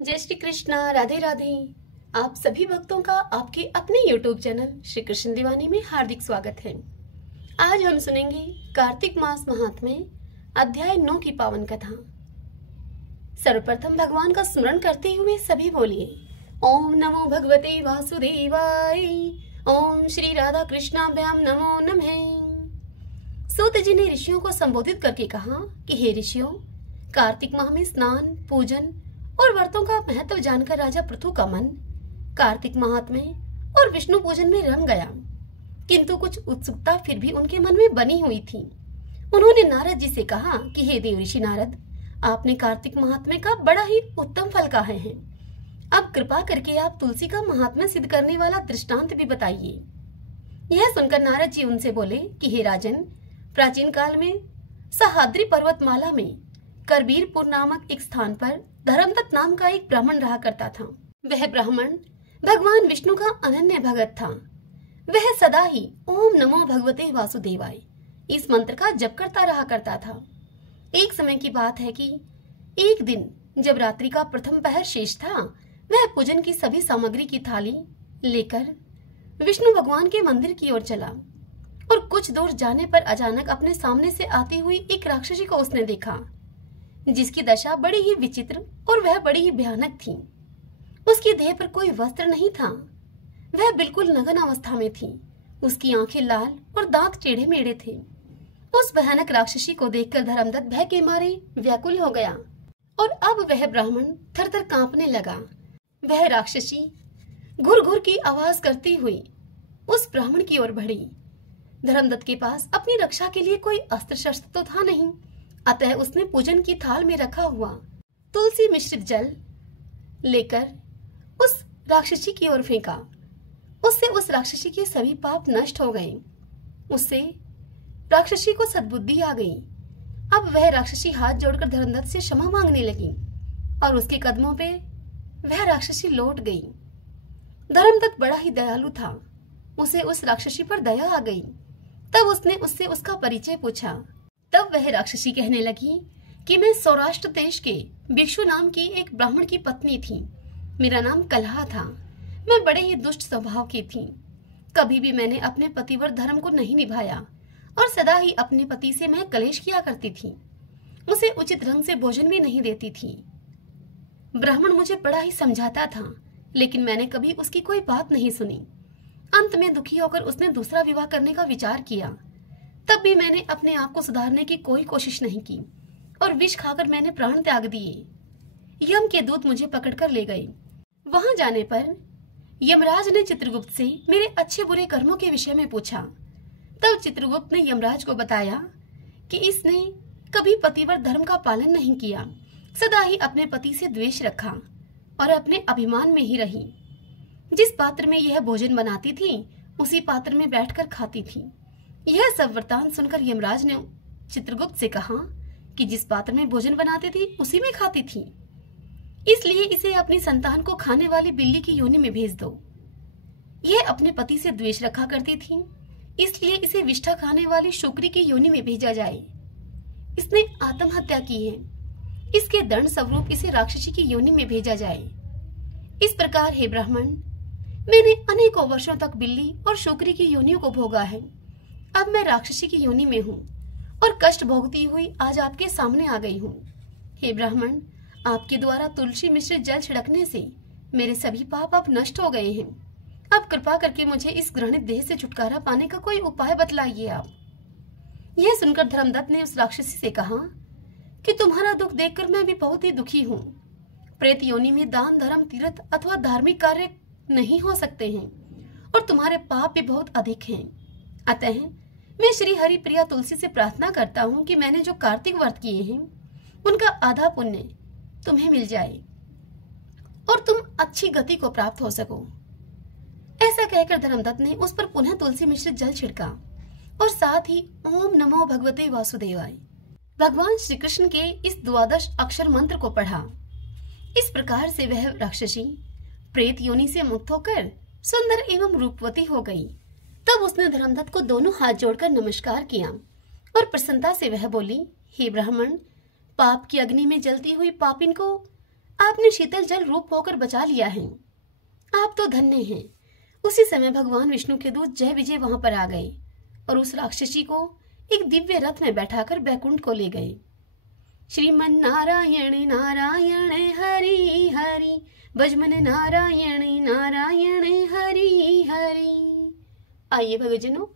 जय श्री कृष्णा, राधे राधे। आप सभी भक्तों का आपके अपने YouTube चैनल श्री कृष्ण दीवानी में हार्दिक स्वागत है। आज हम सुनेंगे कार्तिक मास महात्म्य अध्याय 9 की पावन कथा। सर्वप्रथम भगवान का स्मरण करते हुए सभी बोलिए ओम नमो भगवते वासुदेवाय, ओम श्री राधा कृष्णाभ्याम नमो नमः। सूत जी ने ऋषियों को संबोधित करके कहा कि हे ऋषियों, कार्तिक माह में स्नान, पूजन और व्रतों का महत्व जानकर राजा पृथु का मन कार्तिक महात्म्य और विष्णु पूजन में रंग गया, किंतु कुछ उत्सुकता फिर भी उनके मन में बनी हुई थी। उन्होंने नारद जी से कहा कि हे देव ऋषि नारद, आपने कार्तिक महात्म्य का बड़ा ही उत्तम फल कहा है। अब कृपा करके आप तुलसी का महात्म्य सिद्ध करने वाला दृष्टांत भी बताइए। यह सुनकर नारद जी उनसे बोले कि हे राजन, प्राचीन काल में सह्याद्री पर्वतमाला में करबीरपुर नामक एक स्थान पर धर्मदत्त नाम का एक ब्राह्मण रहा करता था। वह ब्राह्मण भगवान विष्णु का अनन्य भगत था। वह सदा ही ओम नमो भगवते वासुदेवाय इस मंत्र का जप करता रहा करता था। एक समय की बात है कि एक दिन जब रात्रि का प्रथम पहर शेष था, वह पूजन की सभी सामग्री की थाली लेकर विष्णु भगवान के मंदिर की ओर चला और कुछ दूर जाने पर अचानक अपने सामने से आती हुई एक राक्षसी को उसने देखा, जिसकी दशा बड़ी ही विचित्र और वह बड़ी ही भयानक थी। उसकी देह पर कोई वस्त्र नहीं था, वह बिल्कुल नग्न अवस्था में थी। उसकी आंखें लाल और दांत टेढ़े मेढ़े थे। उस भयानक राक्षसी को देखकर धर्मदत्त भय के मारे व्याकुल हो गया और अब वह ब्राह्मण थरथर कांपने लगा। वह राक्षसी घुर घुर की आवाज करती हुई उस ब्राह्मण की ओर बढ़ी। धर्मदत्त के पास अपनी रक्षा के लिए कोई अस्त्र शस्त्र तो था नहीं, अतः उसने पूजन की थाल में रखा हुआ तुलसी मिश्रित जल लेकर उस राक्षसी की ओर फेंका। उससे उस राक्षसी के सभी पाप नष्ट हो गए। उससे राक्षसी को सद्बुद्धि आ गई। अब वह राक्षसी हाथ जोड़कर धर्मदत्त से क्षमा मांगने लगी और उसके कदमों पे वह राक्षसी लौट गई। धर्मदत्त बड़ा ही दयालु था, उसे उस राक्षसी पर दया आ गई। तब उसने उससे उसका परिचय पूछा। तब वह राक्षसी कहने लगी कि मैं सौराष्ट्र देश के भिक्षु नाम की एक ब्राह्मण की पत्नी थी। मेरा नाम कलहा था। मैं बड़े ही दुष्ट स्वभाव की थी। कभी भी मैंने अपने पतिव्रत धर्म को नहीं निभाया और सदा ही अपने पति से मैं कलेश किया करती थी। उसे उचित ढंग से भोजन भी नहीं देती थी। ब्राह्मण मुझे बड़ा ही समझाता था, लेकिन मैंने कभी उसकी कोई बात नहीं सुनी। अंत में दुखी होकर उसने दूसरा विवाह करने का विचार किया। तब भी मैंने अपने आप को सुधारने की कोई कोशिश नहीं की और विष खाकर मैंने प्राण त्याग दिए। यम के दूत मुझे पकड़कर ले गए। वहां जाने पर यमराज ने चित्रगुप्त से मेरे अच्छे बुरे कर्मों के विषय में पूछा। तब चित्रगुप्त ने यमराज को बताया कि इसने कभी पतिव्रत धर्म का पालन नहीं किया, सदा ही अपने पति से द्वेष रखा और अपने अभिमान में ही रही। जिस पात्र में यह भोजन बनाती थी, उसी पात्र में बैठकर खाती थी। यह सब वृतांत सुनकर यमराज ने चित्रगुप्त से कहा कि जिस पात्र में भोजन बनाती थी उसी में खाती थी, इसलिए इसे अपनी संतान को खाने वाली बिल्ली की योनि में भेज दो। यह अपने पति से द्वेष रखा करती थी, इसलिए इसे विष्ठा खाने वाली शुक्री की योनि में भेजा जाए। इसने आत्महत्या की है, इसके दंड स्वरूप इसे राक्षसी की योनि में भेजा जाए। इस प्रकार हे ब्राह्मण, मैंने अनेकों वर्षों तक बिल्ली और शुक्री की योनियों को भोगा है। अब मैं राक्षसी की योनि में हूँ और कष्ट भोगती हुई आज आपके सामने आ गई हूँ। हे ब्राह्मण, आपके द्वारा तुलसी मिश्रित जल छिड़कने से मेरे सभी पाप अब नष्ट हो गए हैं। अब कृपा करके मुझे इस घृणित देह से छुटकारा पाने का कोई उपाय बतलाइए आप। यह सुनकर धर्मदत्त ने उस राक्षसी से कहा कि तुम्हारा दुख देखकर मैं भी बहुत ही दुखी हूँ। प्रेत योनि में दान, धर्म, तीर्थ अथवा धार्मिक कार्य नहीं हो सकते हैं और तुम्हारे पाप भी बहुत अधिक हैं। अतः मैं श्री हरि प्रिया तुलसी से प्रार्थना करता हूँ कि मैंने जो कार्तिक व्रत किए हैं उनका आधा पुण्य तुम्हें मिल जाए और तुम अच्छी गति को प्राप्त हो सको। ऐसा कहकर धर्मदत्त ने उस पर पुनः तुलसी मिश्रित जल छिड़का और साथ ही ओम नमो भगवते वासुदेवाय भगवान श्री कृष्ण के इस 12 अक्षर मंत्र को पढ़ा। इस प्रकार से वह राक्षसी प्रेत योनि से मुक्त होकर सुंदर एवं रूपवती हो गई। तब उसने धर्मदत्त को दोनों हाथ जोड़कर नमस्कार किया और प्रसन्नता से वह बोली, हे ब्राह्मण, पाप की अग्नि में जलती हुई पापिन को आपने शीतल जल रूप होकर बचा लिया है। आप तो धन्य हैं। उसी समय भगवान विष्णु के दूत जय विजय वहां पर आ गए और उस राक्षसी को एक दिव्य रथ में बैठाकर बैकुंठ को ले गए। श्रीमन नारायण नारायण हरि हरि, भजमन नारायण नारायण हरि हरि। आइए भक्तजनों,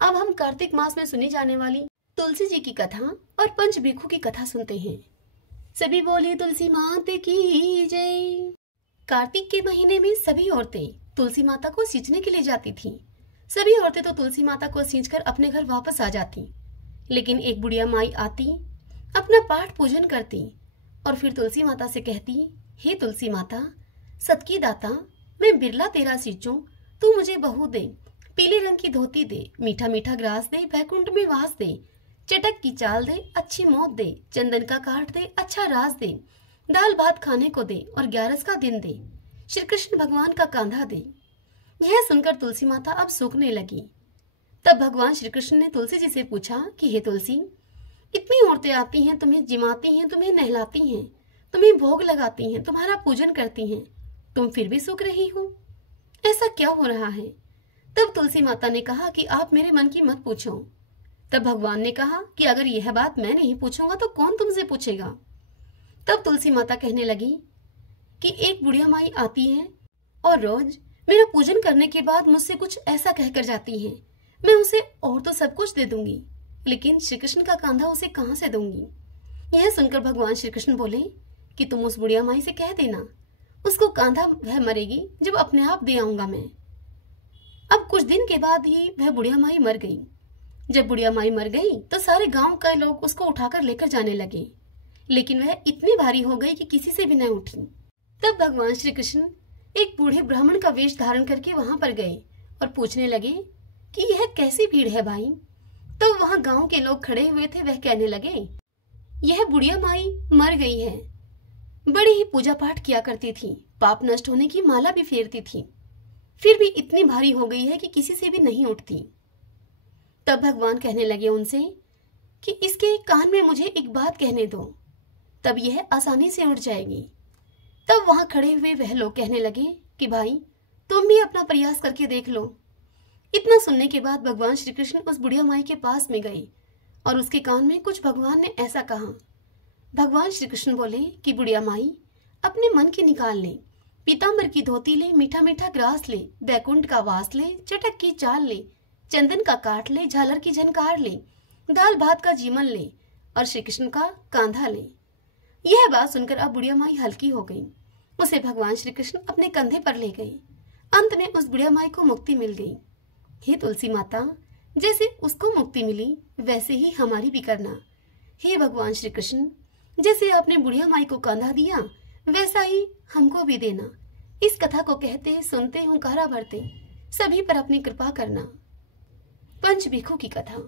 अब हम कार्तिक मास में सुनी जाने वाली तुलसी जी की कथा और पंच भिक्षु की कथा सुनते हैं। सभी बोले तुलसी माता की जय। कार्तिक के महीने में सभी औरतें तुलसी माता को सींचने के लिए जाती थीं। सभी औरतें तो तुलसी माता को सींचकर अपने घर वापस आ जाती, लेकिन एक बुढ़िया माई आती, अपना पाठ पूजन करती और फिर तुलसी माता से कहती, हे तुलसी माता, सत की दाता, मैं बिरला तेरा सींचूं, तू मुझे बहू दे, पीले रंग की धोती दे, मीठा मीठा ग्रास दे, बैकुंठ में वास दे, चटक की चाल दे, अच्छी मौत दे, चंदन का काट दे, अच्छा रास दे, दाल भात खाने को दे और 11 का दिन दे, श्री कृष्ण भगवान का कांधा दे। यह सुनकर तुलसी माता अब सूखने लगी। तब भगवान श्री कृष्ण ने तुलसी जी से पूछा कि हे तुलसी, इतनी औरतें आती हैं, तुम्हें जिमाती हैं, तुम्हें नहलाती हैं, तुम्हें भोग लगाती हैं, तुम्हारा पूजन करती हैं, तुम फिर भी सूख रही हो, ऐसा क्या हो रहा है? तब तुलसी माता ने कहा कि आप मेरे मन की मत पूछो। तब भगवान ने कहा कि अगर यह बात मैं नहीं पूछूंगा तो कौन तुमसे पूछेगा? तब तुलसी माता कहने लगी कि एक बुढ़िया माई आती है और रोज मेरा पूजन करने के बाद मुझसे कुछ ऐसा कहकर जाती है, मैं उसे और तो सब कुछ दे दूंगी, लेकिन श्री कृष्ण का कांधा उसे कहां से दूंगी? यह सुनकर भगवान श्री कृष्ण बोले कि तुम उस बुढ़िया माई से कह देना, उसको कांधा वह मरेगी जब अपने आप दे आऊंगा मैं। अब कुछ दिन के बाद ही वह बुढ़िया माई मर गई। जब बुढ़िया माई मर गई तो सारे गांव के लोग उसको उठाकर लेकर जाने लगे, लेकिन वह इतनी भारी हो गई कि किसी से भी न उठी। तब भगवान श्री कृष्ण एक बूढ़े ब्राह्मण का वेश धारण करके वहां पर गए और पूछने लगे कि यह कैसी भीड़ है भाई? तो वहां गांव के लोग खड़े हुए थे, वह कहने लगे, यह बुढ़िया माई मर गई है, बड़ी ही पूजा पाठ किया करती थी, पाप नष्ट होने की माला भी फेरती थी, फिर भी इतनी भारी हो गई है कि किसी से भी नहीं उठती। तब भगवान कहने लगे उनसे कि इसके कान में मुझे एक बात कहने दो, तब यह आसानी से उठ जाएगी। तब वहां खड़े हुए वह लोग कहने लगे कि भाई तुम भी अपना प्रयास करके देख लो। इतना सुनने के बाद भगवान श्री कृष्ण उस बुढ़िया माई के पास में गए और उसके कान में कुछ भगवान ने ऐसा कहा। भगवान श्री कृष्ण बोले कि बुढ़िया माई, अपने मन की निकाल ले, पीतांबर की धोती ले, मीठा मीठा ग्रास ले, बैकुंठ का वास ले, चटक की चाल ले, चंदन का काट ले, झालर की झनकार ले, दाल भात का जीवन ले और श्री कृष्ण का कांधा ले। यह बात सुनकर अब बुढ़िया माई हल्की हो गई। उसे भगवान श्री कृष्ण अपने कंधे पर ले गए। अंत में उस बुढ़िया माई को मुक्ति मिल गई। हे तुलसी माता, जैसे उसको मुक्ति मिली वैसे ही हमारी भी करना। हे भगवान श्री कृष्ण, जैसे आपने बुढ़िया माई को कांधा दिया वैसा ही हमको भी देना। इस कथा को कहते सुनते हुंकारा भरते सभी पर अपनी कृपा करना। पंच भिक्षु की कथा।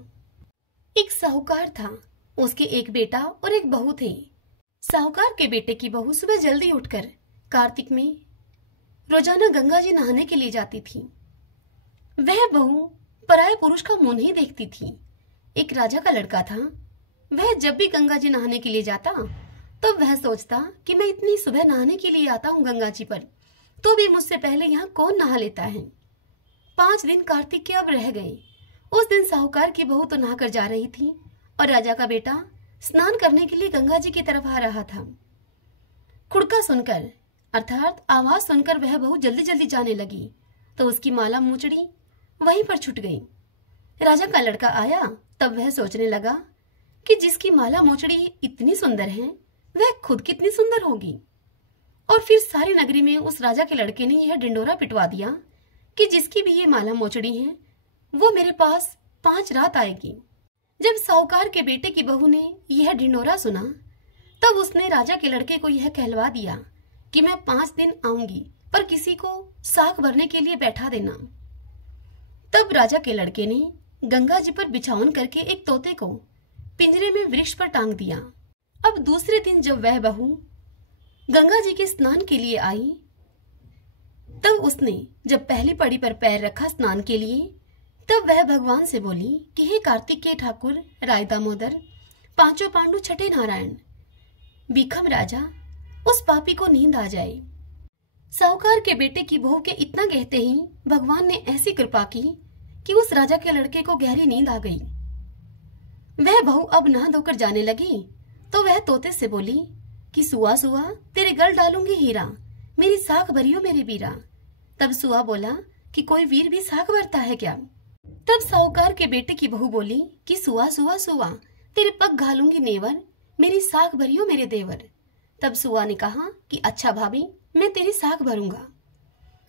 एक साहूकार था, उसके एक बेटा और एक बहू थे। साहूकार के बेटे की बहू सुबह जल्दी उठकर कार्तिक में रोजाना गंगा जी नहाने के लिए जाती थी। वह बहू पराये पुरुष का मुंह नहीं देखती थी। एक राजा का लड़का था, वह जब भी गंगा जी नहाने के लिए जाता तो वह सोचता कि मैं इतनी सुबह नहाने के लिए आता हूँ गंगा जी पर, तो भी मुझसे पहले यहाँ कौन नहा लेता है। 5 दिन कार्तिक के अब रह गए। उस दिन साहूकार की बहू तो नहाकर जा रही थी और राजा का बेटा स्नान करने के लिए गंगा जी की तरफ आ रहा था। खुड़का सुनकर अर्थात आवाज सुनकर वह बहू जल्दी जल्दी जाने लगी तो उसकी माला मूचड़ी वहीं पर छूट गई। राजा का लड़का आया तब वह सोचने लगा कि जिसकी माला मोचड़ी इतनी सुंदर है वह खुद कितनी सुंदर होगी। और फिर सारी नगरी में उस राजा के लड़के ने यह ढिंडोरा पिटवा दिया कि जिसकी भी ये माला मोचड़ी है वो मेरे पास 5 रात आएगी। जब साहूकार के बेटे की बहू ने यह ढिंडोरा सुना तब उसने राजा के लड़के को यह कहलवा दिया कि मैं 5 दिन आऊंगी, पर किसी को साग भरने के लिए बैठा देना। तब राजा के लड़के ने गंगा जी पर बिछावन करके एक तोते को पिंजरे में वृक्ष पर टांग दिया। अब दूसरे दिन जब वह बहू गंगा जी के स्नान के लिए आई तब उसने जब पहली पड़ी पर पैर रखा स्नान के लिए तब वह भगवान से बोली कि हे कार्तिक के ठाकुर, राय दामोदर, 5 पांडु, छठे नारायण, भीखम राजा, उस पापी को नींद आ जाए। साहूकार के बेटे की बहू के इतना कहते ही भगवान ने ऐसी कृपा की कि उस राजा के लड़के को गहरी नींद आ गई। वह बहू अब नहा धोकर जाने लगी तो वह तोते से बोली कि सुआ सुआ तेरे गल डालूंगी हीरा, मेरी साख भरियो मेरे बीरा। तब सुआ बोला कि कोई वीर भी साख भरता है क्या? तब साहूकार के बेटे की बहू बोली कि सुआ सुआ सुआ तेरे पग घालूंगी नेवर, मेरी साख भरियो मेरे देवर। तब सुआ ने कहा कि अच्छा भाभी, मैं तेरी साख भरूंगा।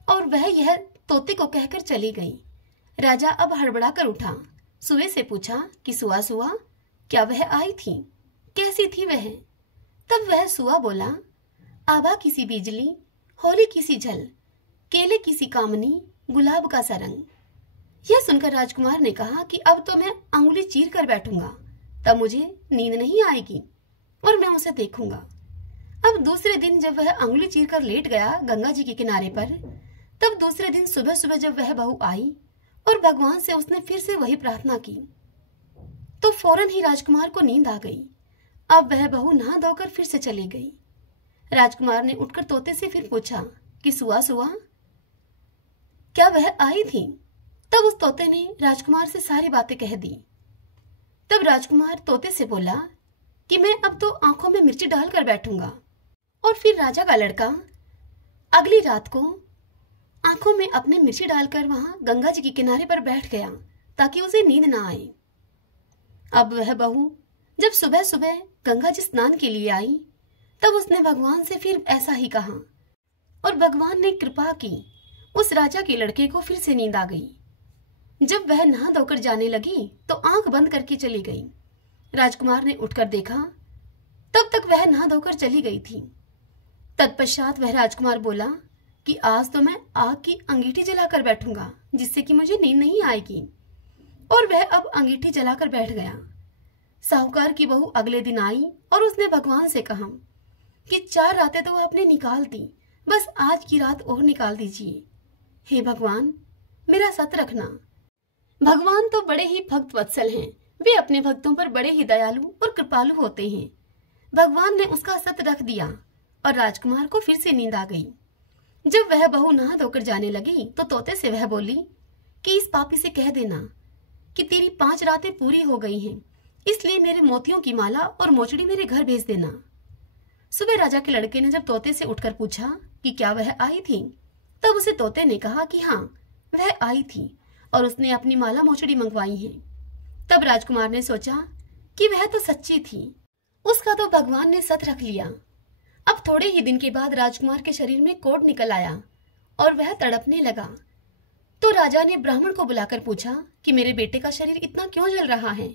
और वह यह तोते को कहकर चली गई। राजा अब हड़बड़ा कर उठा, सुए से पूछा कि सुआ सुआ क्या वह आई थी, कैसी थी वह? तब वह सुआ बोला, आभा किसी बिजली, होली किसी झल, केले किसी कामनी, गुलाब का सरंग। यह सुनकर राजकुमार ने कहा कि अब तो मैं अंगुली चीर कर बैठूंगा, तब मुझे नींद नहीं आएगी और मैं उसे देखूंगा। अब दूसरे दिन जब वह अंगुली चीर कर लेट गया गंगा जी के किनारे पर, तब दूसरे दिन सुबह सुबह जब वह बहू आई और भगवान से उसने फिर से वही प्रार्थना की तो फौरन ही राजकुमार को नींद आ गई। अब वह बहू नहा धोकर फिर से चली गई। राजकुमार ने उठकर तोते से फिर पूछा कि सुआ सुआ क्या वह आई थी? तब उस तोते ने राजकुमार से सारी बातें कह दी। तब राजकुमार तोते से बोला कि मैं अब तो आंखों में मिर्ची डालकर बैठूंगा। और फिर राजा का लड़का अगली रात को आंखों में अपने मिर्ची डालकर वहां गंगा जी के किनारे पर बैठ गया ताकि उसे नींद ना आए। अब वह बहू जब सुबह सुबह गंगा जी स्नान के लिए आई तब उसने भगवान से फिर ऐसा ही कहा और भगवान ने कृपा की, उस राजा के लड़के को फिर से नींद आ गई। जब वह नहा धोकर जाने लगी तो आंख बंद करके चली गई। राजकुमार ने उठकर देखा, तब तक वह नहा धोकर चली गई थी। तत्पश्चात वह राजकुमार बोला कि आज तो मैं आग की अंगीठी जलाकर बैठूंगा जिससे कि मुझे नींद नहीं आएगी। और वह अब अंगीठी जलाकर बैठ गया। साहूकार की बहू अगले दिन आई और उसने भगवान से कहा कि 4 रातें तो आपने निकाल दी, बस आज की रात और निकाल दीजिए। हे भगवान, मेरा सत रखना। भगवान तो बड़े ही भक्त वत्सल हैं, वे अपने भक्तों पर बड़े ही दयालु और कृपालु होते हैं। भगवान ने उसका सत रख दिया और राजकुमार को फिर से नींद आ गई। जब वह बहू नहा धोकर जाने लगी तो तोते से वह बोली कि इस पापी से कह देना कि तेरी 5 रातें पूरी हो गई हैं, इसलिए मेरे मोतियों की माला और मोचड़ी मेरे घर भेज देना। सुबह राजा के लड़के ने जब तोते से उठकर पूछा कि क्या वह आई थी, तब उसे तोते ने कहा कि हाँ, वह आई थी और उसने अपनी माला मोचड़ी मंगवाई है। तब राजकुमार ने सोचा कि वह तो सच्ची थी, उसका तो भगवान ने सत रख लिया। अब थोड़े ही दिन के बाद राजकुमार के शरीर में कोढ़ निकल आया और वह तड़पने लगा। तो राजा ने ब्राह्मण को बुलाकर पूछा कि मेरे बेटे का शरीर इतना क्यों जल रहा है।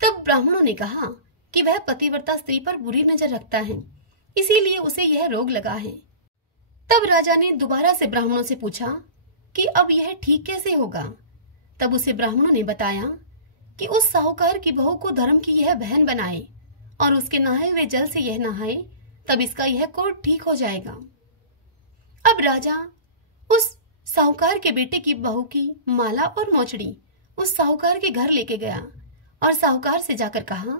तब ब्राह्मणों ने कहा कि वह पतिव्रता स्त्री पर बुरी नजर रखता है, इसीलिए उसे यह रोग लगा है। तब राजा ने दोबारा से ब्राह्मणों से पूछा कि अब यह ठीक कैसे होगा। तब उसे ब्राह्मणों ने बताया कि उस साहूकार की बहू को धर्म की यह बहन बनाए और उसके नहाए हुए जल से यह नहाए, तब इसका यह कोढ़ ठीक हो जाएगा। अब राजा उस साहूकार के बेटे की बहू की माला और मोचड़ी उस साहूकार के घर लेके गया और साहूकार से जाकर कहा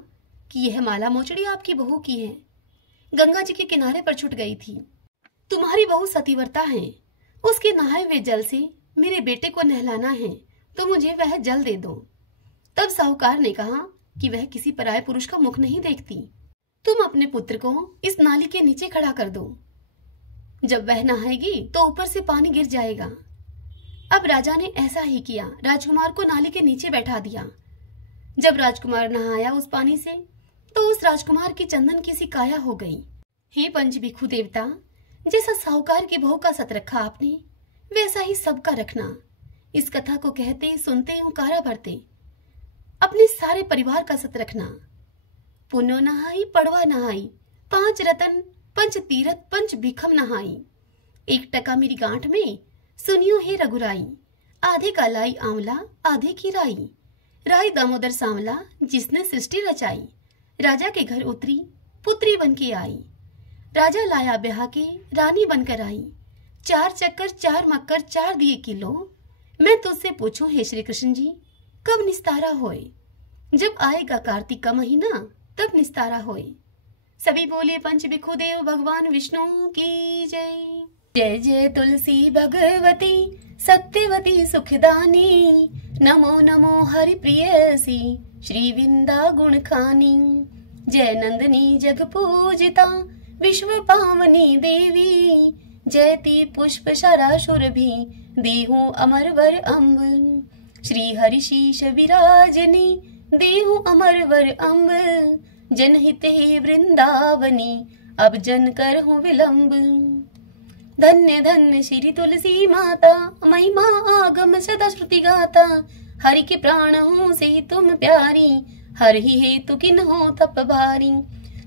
कि यह माला मोचड़ी आपकी बहू की है, गंगा जी के किनारे पर छूट गई थी। तुम्हारी बहू सतीव्रता है, उसके नहाए हुए जल से मेरे बेटे को नहलाना है, तो मुझे वह जल दे दो। तब साहूकार ने कहा कि वह किसी पराये पुरुष का मुख नहीं देखती, तुम अपने पुत्र को इस नाली के नीचे खड़ा कर दो, जब वह नहाएगी तो ऊपर से पानी गिर जाएगा। अब राजा ने ऐसा ही किया, राजकुमार को नाली के नीचे बैठा दिया। जब राजकुमार नहाया उस पानी से तो उस राजकुमार की चंदन की सी काया हो गई। हे पंच भिक्षु देवता, जैसा साहूकार की बहू का सत रखा आपने, वैसा ही सबका रखना। इस कथा को कहते सुनते हुंकारा भरते अपने सारे परिवार का सत रखना। पुनो नहाई पड़वा नहाई, 5 रतन 5 तीरथ 5 भिखम नहाई। 1 टका मेरी गांठ में सुनियो हे रघुराई, आधे का लाई आंवला आधे की राई। राई दामोदर सांवला जिसने सृष्टि रचाई, राजा के घर उतरी पुत्री बन के आई। राजा लाया ब्याह के रानी बनकर आई, 4 चक्कर 4 मक्कर 4 दिए किलो। मैं तुझसे पूछूं हे श्री कृष्ण जी, कब निस्तारा होए। जब आएगा कार्तिक का महीना तब निस्तारा होए। सभी बोले पंच बिखुदेव भगवान विष्णु की जय। जय जय तुलसी भगवती सत्यवती सुखदानी, नमो नमो हरि प्रियसी श्री विंदा गुण खानी। जय नंदनी जग पूजिता विश्व पावनी देवी, जयति पुष्प शराशुर भी देहु अमर वर अम्ब। श्री हरि शीश विराजनी देहु अमर वर अम्ब, जनहित ही वृंदावनी अब जन कर हूँ विलंब। धन्य धन्य श्री तुलसी माता, महिमा आगम सदा श्रुति गाता। हरि के प्राण हूँ से तुम प्यारी, हर ही हेतु किन हो तप भारी।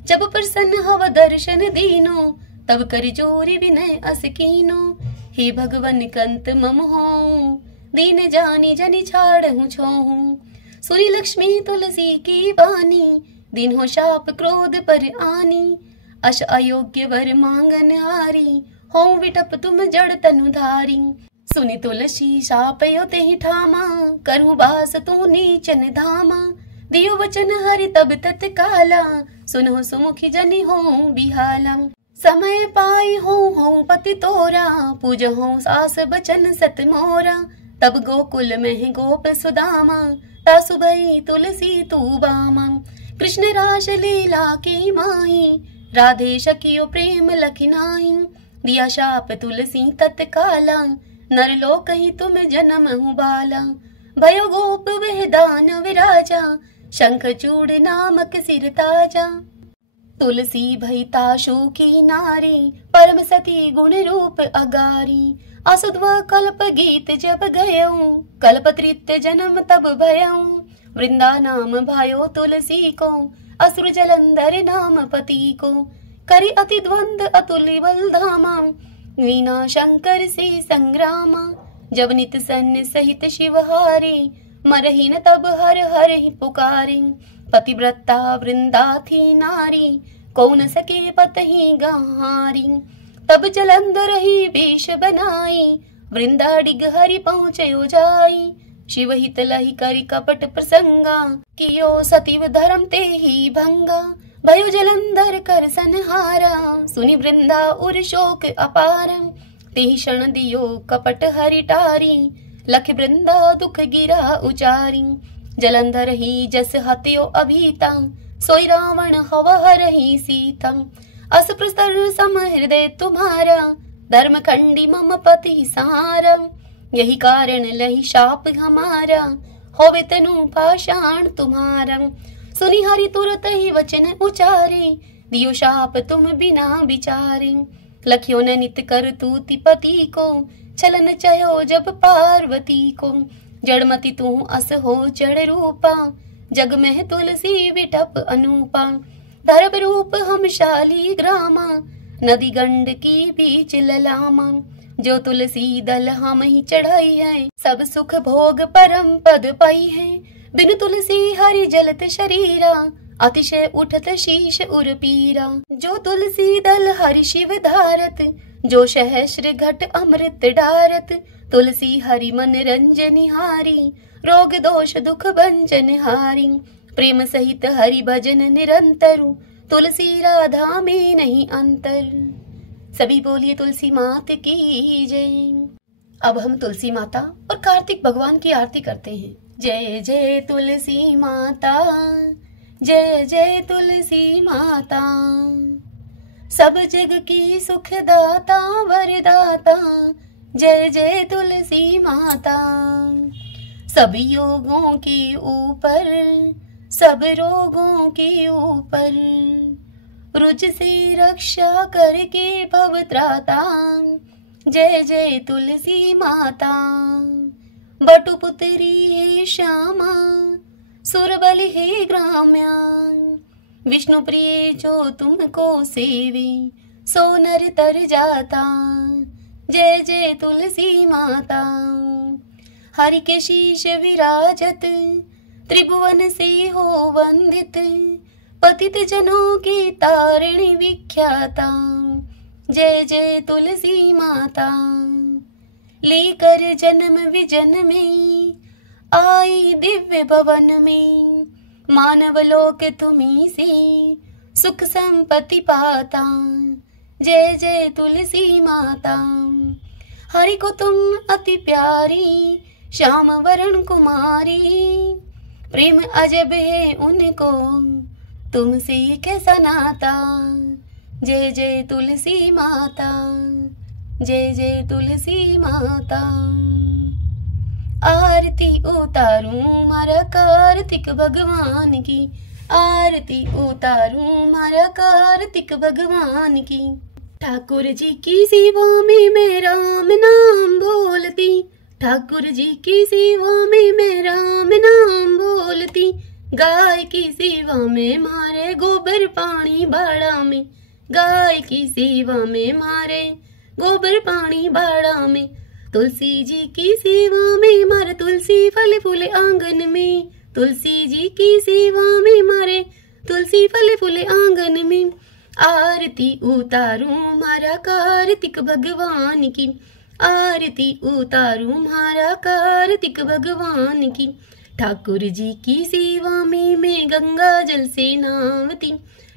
जब प्रसन्न हव दर्शन दीनो, तब कर जोरी विनय अस कीनो। हे भगवन कंत मम हो, दीन जानी जनि छाड़ हूँ छोहूँ। सुरी लक्ष्मी तुलसी की बानी, दिन हो शाप क्रोध पर आनी। अश अयोग्य वर मांगन हारी, हो विटप तुम जड़ तनु धारी। सुनि तुलसी शापयो तेहि ठामा, करहु बास तू नीचन धामा। दियो वचन हरि तब तत्काला, सुनो सुमुखी जनि हो बिहाला। समय पाई हो पति तोरा, पूज हो सास बचन सत मोरा। तब गोकुल में गोप सुदामा, तासु भई तुलसी तू बामा। कृष्ण रास लीला की माही, राधे सखियो प्रेम लखि नाही। दिया शाप तुलसी तत्काला, नर लोक ही तुम जन्म हूँ बाला। भयो गोप वह दान विराजा, शंख चूड़ नामक सिर ताजा। तुलसी भई ताशु की नारी, परम सती गुण रूप अगारी। असुध्वा कल्प गीत जब गयऊ, कल्प तृतीय जन्म तब भयऊ। वृंदा नाम भयो तुलसी को, असुर जलंधर नाम पति को। करि अति द्वंद अतुल्य बल धामा, वीणा शंकर से संग्रामा। जब नित सन्य सहित शिवहारी, मरही न तब हर हर ही पुकारे। पतिव्रता वृंदा थी नारी, को न सके पतहि गहारी। तब जलंधर ही वेश बनाई, वृंदा डिग हरि पहुँचयो जाई। शिव हित लहि करि कपट प्रसंगा, कियो सतीव धर्म ते ही भंगा। भयो जलंधर कर संहारा, सुनि वृंदा उर शोक अपार। तेहि क्षण दियो कपट हरि टारी, लख वृंदा दुख गिरा उचारी। जलंधर ही जस हत्यो अभीता, सोई रावण हव हरहि सीता। अस प्रस्तर सम हृदय तुम्हारा, धर्म खंडी मम पति सहारा। यही कारण लही शाप हमारा, होवे तनु पाषाण तुम्हारा। सुनि हरि तुरत ही वचन उचारे, दियो शाप तुम बिना विचारे। लखियो न नित कर तूति पति को, छलन चयो जब पार्वती को। जड़मति तू अस हो जड़ रूपा, जग में तुलसी विटप अनूपा। धर्म रूप हम शाली ग्रामा, नदी गंड की बीच ललामा। जो तुलसी दल हम ही चढ़ाई है, सब सुख भोग परम पद पाई है। बिनु तुलसी हरि जलत शरीरा, अतिशय उठत शीश उर पीरा। जो तुलसी दल हरि शिव धारत, जो सहस्र घट अमृत डारत। तुलसी हरि मन रंजन हारी, रोग दोष दुख भंजन हारी। प्रेम सहित हरि भजन निरंतर, तुलसी राधा में नहीं अंतर। सभी बोलिए तुलसी मात की जय। अब हम तुलसी माता और कार्तिक भगवान की आरती करते हैं। जय जय तुलसी माता, जय जय तुलसी माता। सब जग की सुखदाता वरदाता, जय जय तुलसी माता। सभी योगों के ऊपर, सब रोगों के ऊपर, रुज से रक्षा करके भव त्राता। जय जय तुलसी माता। बटुपुत्री हे श्यामा, सुरबल हे ग्राम्या। विष्णु प्रिय जो तुमको सेवे, सो नर तर जाता। जय जय तुलसी माता। हरि के शीश विराजत, त्रिभुवन से हो वंदित। पतित जनों की तारिणी विख्याता। जय जय तुलसी माता। लेकर जन्म विजन में, आई दिव्य भवन में। मानव लोक तुम्ही से, सुख संपत्ति पाता। जय जय तुलसी माता। हरि को तुम अति प्यारी, श्याम वरण कुमारी। प्रेम अजब है उनको, तुमसे कैसा नाता। जय जय तुलसी माता। जय जय तुलसी माता। आरती उतारूं मारा कार्तिक भगवान की। आरती उतारूं मारा कार्तिक भगवान की। ठाकुर जी की सेवा में मैं राम नाम बोलती। ठाकुर जी की सेवा में मैं राम नाम बोलती। गाय की सेवा में मारे गोबर पानी बाड़ा में। गाय की सेवा में मारे गोबर पानी बाड़ा में। तुलसी जी की सेवा में मारे तुलसी फल फूल आंगन में। तुलसी जी की सेवा में मारे तुलसी फल फूल आंगन में। आरती उतारूं मारा कार्तिक भगवान की। आरती उतारूं मारा कार्तिक भगवान की। ठाकुर जी की सेवा में मैं गंगा जल से नहावती।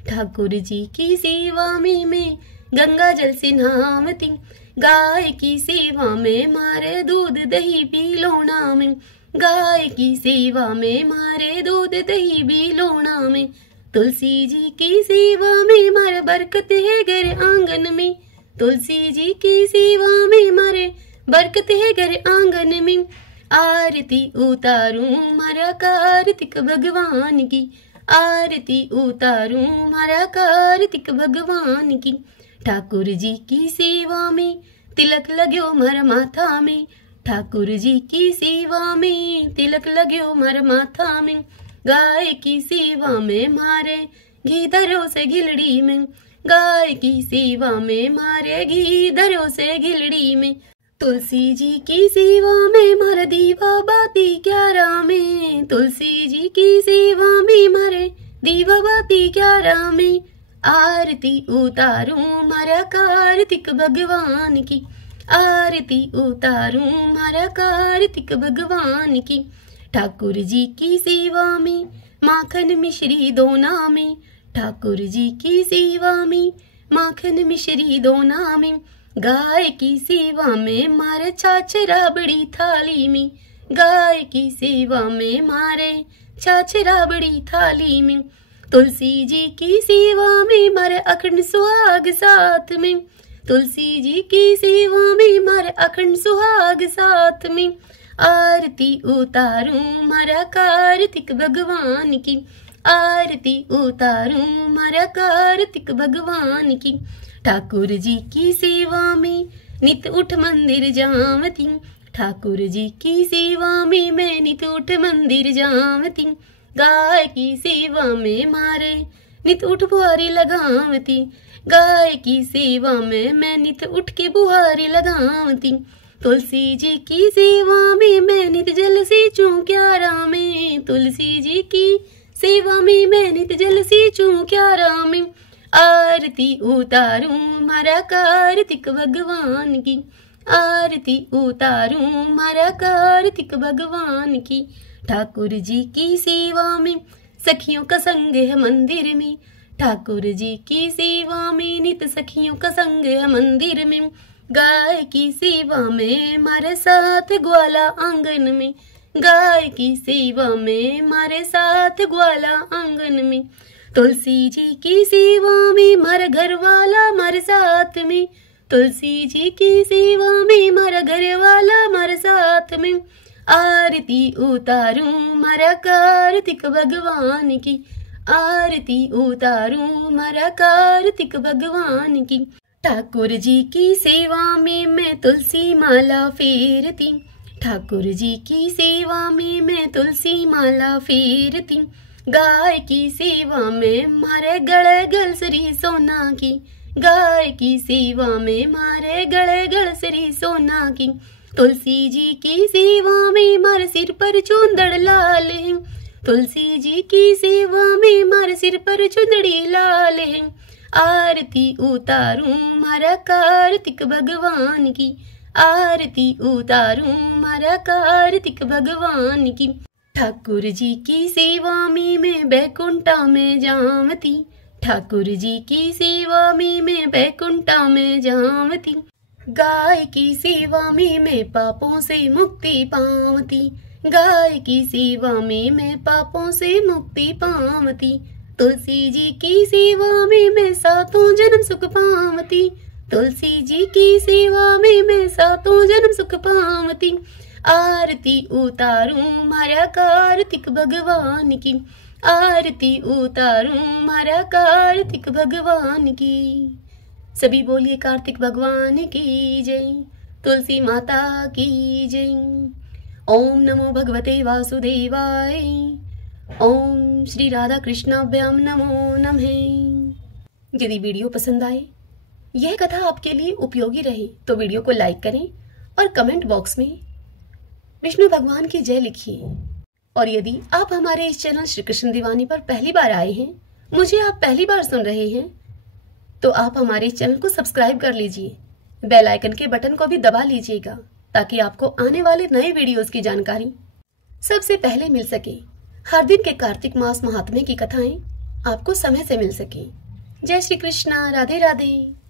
ठाकुर जी की सेवा में मैं गंगा जल से नहावती। गाय की सेवा में मारे दूध दही पी लोना में। गाय की सेवा में मारे दूध दही पी लोना में। तुलसी जी की सेवा में मारे बरकत है घर आंगन में। तुलसी जी की सेवा में मारे बरकत है घर आंगन में। आरती उतारूं मारा कार्तिक भगवान की। आरती उतारूं मारा कार्तिक भगवान की। ठाकुर जी की सेवा में तिलक लाग्यो मारा माथा में। ठाकुर जी की सेवा में तिलक लाग्यो मारा माथा में। गाय की सेवा में मारे घी धरो से घिलड़ी में। गाय की सेवा में मारे घी धरो से घिलड़ी में। तुलसी जी की सेवा में मारे दीवा बाती 11 में। तुलसी जी की सेवा में मारे दीवा बाती 11 में। आरती उतारूं मारा कार्तिक भगवान की। आरती उतारूं मारा कार्तिक भगवान की। ठाकुर जी की सेवा में माखन मिश्री दोना में। ठाकुर जी की सेवा में माखन मिश्री दोना में। गाय की सेवा में मारे छाछ राबड़ी थाली में। गाय की सेवा में मारे छाछ राबड़ी थाली में। तुलसी जी की सेवा में मारे अखंड सुहाग साथ में। तुलसी जी की सेवा में मारे अखंड सुहाग साथ में। आरती उतारूं मारा कार्तिक भगवान की। आरती उतारूं मारा कार्तिक भगवान की। ठाकुर जी की सेवा में नित उठ मंदिर जावती। ठाकुर जी की सेवा में मैं नित उठ मंदिर जावती। गाय की सेवा में मारे नित उठ बुहारी लगावती। गाय की सेवा में मैं नित उठ के बुहारी लगावती। तुलसी जी की सेवा में मैं नित जल से चूक्यारा में। तुलसी जी की सेवा में मैं नित जल से चूक्यारा में। आरती उतारूं मारा कार्तिक भगवान की। आरती उतारूं मारा कार्तिक भगवान की। ठाकुर जी की सेवा में सखियों का संग है मंदिर में। ठाकुर जी की सेवा में नित सखियों का संग है मंदिर में। गाय की सेवा में मारे साथ ग्वाला आंगन में। गाय की सेवा में मारे साथ ग्वाला आंगन में। तुलसी जी की सेवा में मारा घर वाला मारे साथ में। तुलसी जी की सेवा में मारा घर वाला मारे साथ में। आरती उतारूं मारा कार्तिक भगवान की। आरती उतारूं मारा कार्तिक भगवान की। ठाकुर जी की सेवा में मैं तुलसी माला फेरती। ठाकुर जी की सेवा में मैं तुलसी माला फेरती। गाय की सेवा में मारे गले गलसरी सोना की। गाय की सेवा में मारे गले गलसरी सोना की। तुलसी जी की सेवा में मारे सिर पर चुंदड़ लाल है। तुलसी जी की सेवा में मारे सिर पर चुंदड़ी लाल है। आरती उतारूं मारा कार्तिक भगवान की। आरती उतारूं मारा कार्तिक भगवान की। ठाकुर जी की सेवा में मैं बैकुंठा में जावती। ठाकुर जी की सेवा में मैं बैकुंठा में जावती, गाय की सेवा में मैं पापों से मुक्ति पावती, गाय की सेवा में मैं पापों से मुक्ति पावती, तुलसी जी की सेवा में मैं सातों जन्म सुख पावती, तुलसी जी की सेवा में मैं सातों जन्म सुख पावती। आरती उतारूं मारा कार्तिक भगवान की, आरती उतारूं मारा कार्तिक भगवान की। सभी बोलिए कार्तिक भगवान की जय, तुलसी माता की जय। ओम नमो भगवते वासुदेवाय, ओम श्री राधा कृष्णाभ्याम नमो नमः। यदि वीडियो पसंद आए, यह कथा आपके लिए उपयोगी रही तो वीडियो को लाइक करें और कमेंट बॉक्स में विष्णु भगवान की जय लिखिए। और यदि आप हमारे इस चैनल श्री कृष्ण दीवानी पर पहली बार आए हैं, मुझे आप पहली बार सुन रहे हैं, तो आप हमारे इस चैनल को सब्सक्राइब कर लीजिए, बेल आइकन के बटन को भी दबा लीजिएगा ताकि आपको आने वाले नए वीडियोस की जानकारी सबसे पहले मिल सके। हर दिन के कार्तिक मास महात्म्य की कथाएं आपको समय से मिल सके। जय श्री कृष्णा, राधे राधे।